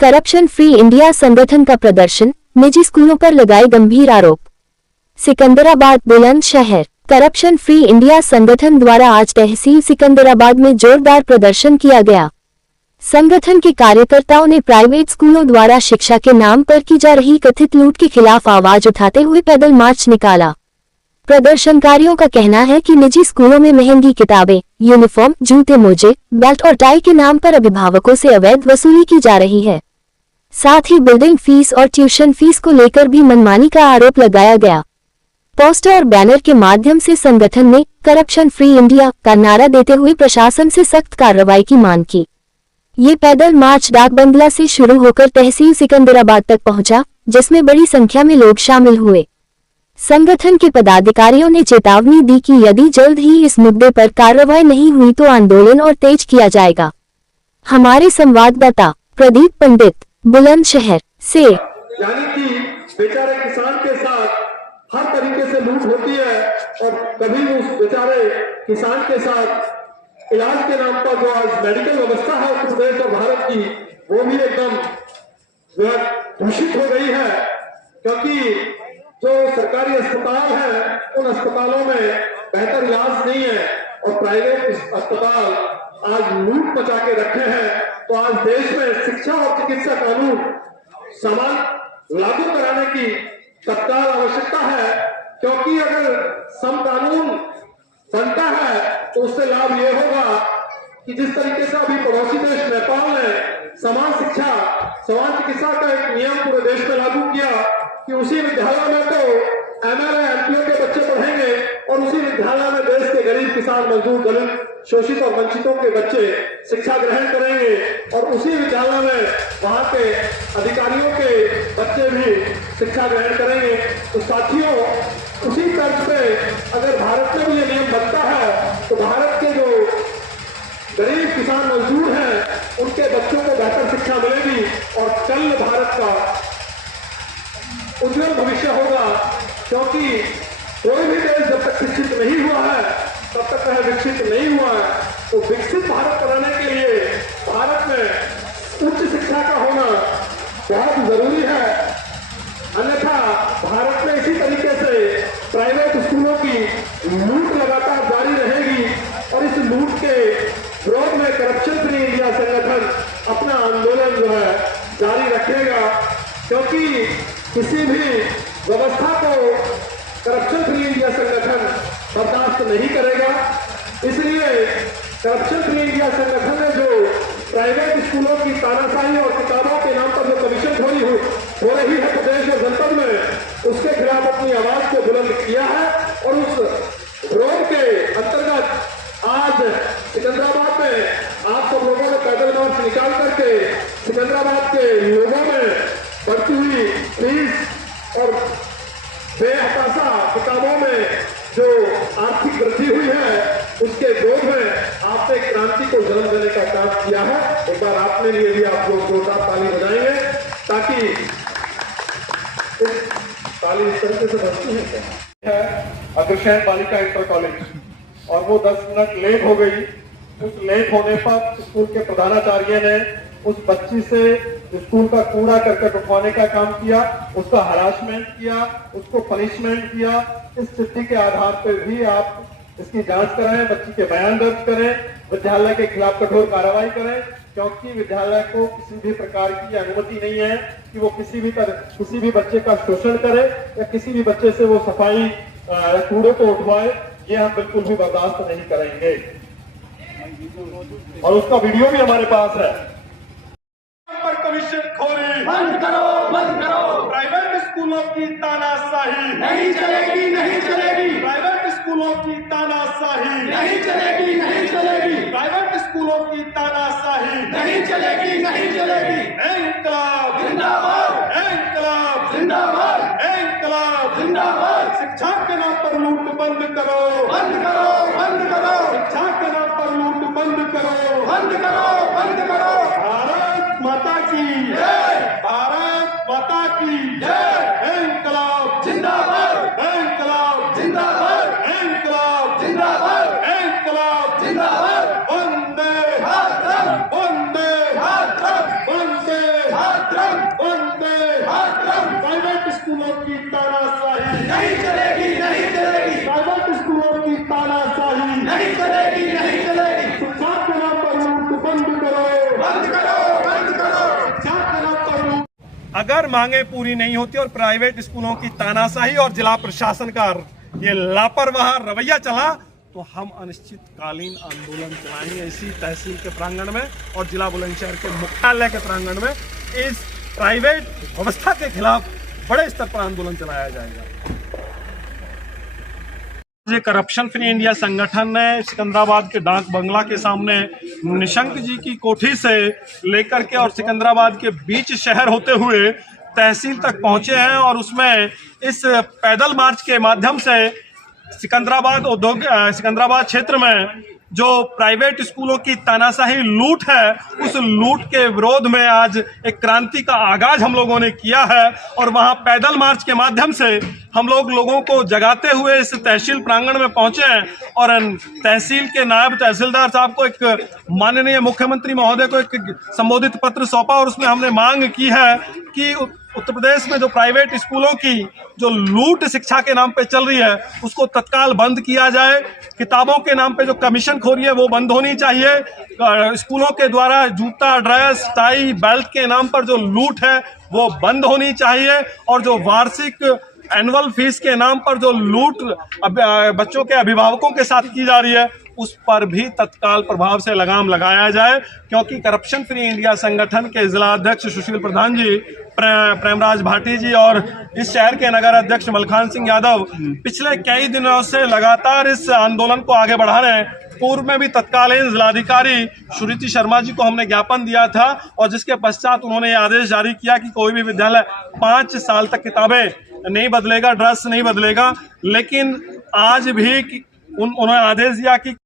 Corruption free India संगठन का प्रदर्शन, निजी स्कूलों पर लगाए गंभीर आरोप। Secunderabad Bulandshahr. Corruption free India संगठन द्वारा आज तहसील सिकंदराबाद में जोरदार प्रदर्शन किया गया। संगठन के कार्यकर्ताओं ने प्राइवेट स्कूलों द्वारा शिक्षा के नाम पर की जा रही कथित लूट के खिलाफ आवाज उठाते हुए पैदल मार्च निकाला। प्रदर्शनकारियों का कहना है कि निजी स्कूलों में महंगी किताबें, यूनिफॉर्म, जूते मोजे, बेल्ट और टाई के नाम पर अभिभावकों से अवैध वसूली की जा रही है। साथ ही बिल्डिंग फीस और ट्यूशन फीस को लेकर भी मनमानी का आरोप लगाया गया। पोस्टर और बैनर के माध्यम से संगठन ने करप्शन फ्री इंडिया का नारा देते हुए प्रशासन से सख्त कार्रवाई की मांग की। ये पैदल मार्च डाक बंगला से शुरू होकर तहसील सिकंदराबाद तक पहुंचा, जिसमें बड़ी संख्या में लोग शामिल हुए। संगठन के पदाधिकारियों ने चेतावनी दी कि यदि जल्द ही इस मुद्दे पर कार्रवाई नहीं हुई तो आंदोलन और तेज किया जाएगा। हमारे संवाददाता प्रदीप पंडित बुलंदशहर से। यानी कि बेचारे किसान के साथ हर तरीके से लूट होती है और कभी उस बेचारे किसान के साथ इलाज के नाम पर जो आज मेडिकल व्यवस्था है उत्तर प्रदेश और भारत की, वो भी एकदम जो है दूषित हो गई है। क्योंकि जो सरकारी अस्पताल है उन अस्पतालों में बेहतर इलाज नहीं है और प्राइवेट अस्पताल आज लूट मचा के रखे हैं। तो आज देश में शिक्षा और चिकित्सा कानून समान लागू कराने की तत्काल आवश्यकता है। क्योंकि अगर सम कानून बनता है तो उससे लाभ ये होगा कि जिस तरीके से अभी पड़ोसी देश नेपाल ने समान शिक्षा समान चिकित्सा का एक नियम पूरे देश में लागू किया कि उसी विद्यालय में तो एमएलए एमपीओ के बच्चे पढ़ेंगे और उसी विद्यालय में देश के गरीब किसान मजदूर दलित शोषित और वंचितों के बच्चे शिक्षा ग्रहण करेंगे और उसी विद्यालय में वहां के अधिकारियों के बच्चे भी शिक्षा ग्रहण करेंगे। तो साथियों, उसी तर्ज पे अगर भारत में भी ये नियम बनता है तो भारत के जो गरीब किसान मजदूर हैं उनके बच्चों को बेहतर शिक्षा मिलेगी और कल भारत का उज्जवल भविष्य होगा। क्योंकि कोई भी देश जब तक शिक्षित नहीं हुआ है तब तक वह विकसित नहीं हुआ है। तो विकसित भारत बनाने के लिए भारत में उच्च शिक्षा का होना बहुत जरूरी है। अन्यथा भारत में इसी तरीके से प्राइवेट स्कूलों की लूट लगातार जारी रहेगी और इस लूट के विरोध में करप्शन फ्री इंडिया संगठन अपना आंदोलन जो है जारी रखेगा। क्योंकि किसी भी व्यवस्था को करप्शन फ्री इंडिया संगठन बर्दाश्त नहीं करेगा। इसलिए करप्शन फ्री इंडिया संगठन ने जो प्राइवेट स्कूलों की तानाशाही और किताबों के नाम पर जो कमीशनखोरी हो रही है प्रदेश और जनपद में, उसके खिलाफ अपनी आवाज को बुलंद किया है और उस विरोध के अंतर्गत आज सिकंदराबाद में आप सब लोगों ने पैदल मार्च निकाल करके सिकंदराबाद के लोगों में बढ़ती हुई फीस और बेहताशा किताबों में जो आर्थिक वृद्धि हुई है उसके विरोध में आपने क्रांति को जन्म देने का काम किया है। एक बार आपने लिए भी आप लोग जोरदार ताली बजाएंगे ताकि इस ताली इस तरीके से बजती है। अग्रसेन बालिका इंटर कॉलेज और वो 10 मिनट लेट हो गई। उस लेट होने पर स्कूल के प्रधानाचार्य ने उस बच्ची से स्कूल का कूड़ा करकट उठवाने का काम किया, उसका हरासमेंट किया, उसको पनिशमेंट किया। इस चिट्ठी के आधार पर भी आप इसकी जांच कराएं, बच्ची के बयान दर्ज करें, विद्यालय के खिलाफ कठोर कार्रवाई करें। क्योंकि विद्यालय को किसी भी प्रकार की अनुमति नहीं है कि वो किसी भी बच्चे का शोषण करे या किसी भी बच्चे से वो सफाई कूड़े को उठवाए। ये हम बिल्कुल भी बर्दाश्त नहीं करेंगे और उसका वीडियो भी हमारे पास है। कमीशनखोरी बंद करो, बंद करो। प्राइवेट स्कूलों की तानाशाही नहीं चलेगी, नहीं चलेगी। प्राइवेट स्कूलों की तानाशाही नहीं चलेगी, नहीं चलेगी। प्राइवेट स्कूलों की तानाशाही नहीं चलेगी, नहीं चलेगी। इंकलाब जिंदाबाद, इंकलाब जिंदाबाद, इंकलाब जिंदाबाद। शिक्षा के नाम पर लूट बंद करो, बंद करो, बंद करो। शिक्षा के नाम पर लूट बंद करो, बंद करो, बंद करो। भारत माता की जय, भारत माता की जय। इंकलाब जिंदाबाद, इंकलाब जिंदाबाद, इंकलाब जिंदाबाद, इंकलाब जिंदाबाद। वंदे मातरम, वंदे मातरम, वंदे मातरम। की तानाशाही नहीं चलेगी, नहीं चलेगी। शिक्षा के नाम पर लूट बंद करो, बंद करो, बंद करो। शिक्षा के नाम पर लूट। अगर मांगे पूरी नहीं होती और प्राइवेट स्कूलों की तानाशाही और जिला प्रशासन का ये लापरवाह रवैया चला तो हम अनिश्चितकालीन आंदोलन चलाएंगे इसी तहसील के प्रांगण में और जिला बुलंदशहर के मुख्यालय के प्रांगण में। इस प्राइवेट व्यवस्था के खिलाफ बड़े स्तर पर आंदोलन चलाया जाएगा। ये करप्शन फ्री इंडिया संगठन ने सिकंदराबाद के डाक बंगला के सामने निशंक जी की कोठी से लेकर के और सिकंदराबाद के बीच शहर होते हुए तहसील तक पहुंचे हैं और उसमें इस पैदल मार्च के माध्यम से सिकंदराबाद क्षेत्र में जो प्राइवेट स्कूलों की तानाशाही लूट है उस लूट के विरोध में आज एक क्रांति का आगाज हम लोगों ने किया है और वहां पैदल मार्च के माध्यम से हम लोगों को जगाते हुए इस तहसील प्रांगण में पहुंचे हैं और तहसील के नायब तहसीलदार साहब को एक माननीय मुख्यमंत्री महोदय को एक संबोधित पत्र सौंपा और उसमें हमने मांग की है कि उत्तर प्रदेश में जो प्राइवेट स्कूलों की जो लूट शिक्षा के नाम पे चल रही है उसको तत्काल बंद किया जाए। किताबों के नाम पे जो कमीशन खोरी है वो बंद होनी चाहिए। स्कूलों के द्वारा जूता, ड्रेस, टाई, बेल्ट के नाम पर जो लूट है वो बंद होनी चाहिए और जो वार्षिक एनुअल फीस के नाम पर जो लूट बच्चों के अभिभावकों के साथ की जा रही है उस पर भी तत्काल प्रभाव से लगाम लगाया जाए, क्योंकि करप्शन फ्री इंडिया संगठन के जिला अध्यक्ष सुशील प्रधान जी, प्रेमराज भाटी जी और इस शहर के नगर अध्यक्ष मलखान सिंह यादव पिछले कई दिनों से लगातार इस आंदोलन को आगे बढ़ा रहे हैं। पूर्व में भी तत्कालीन जिलाधिकारी सुरुचि शर्मा जी को हमने ज्ञापन दिया था और जिसके पश्चात उन्होंने ये आदेश जारी किया कि कोई भी विद्यालय 5 साल तक किताबें नहीं बदलेगा, ड्रेस नहीं बदलेगा। लेकिन आज भी उन्होंने आदेश दिया कि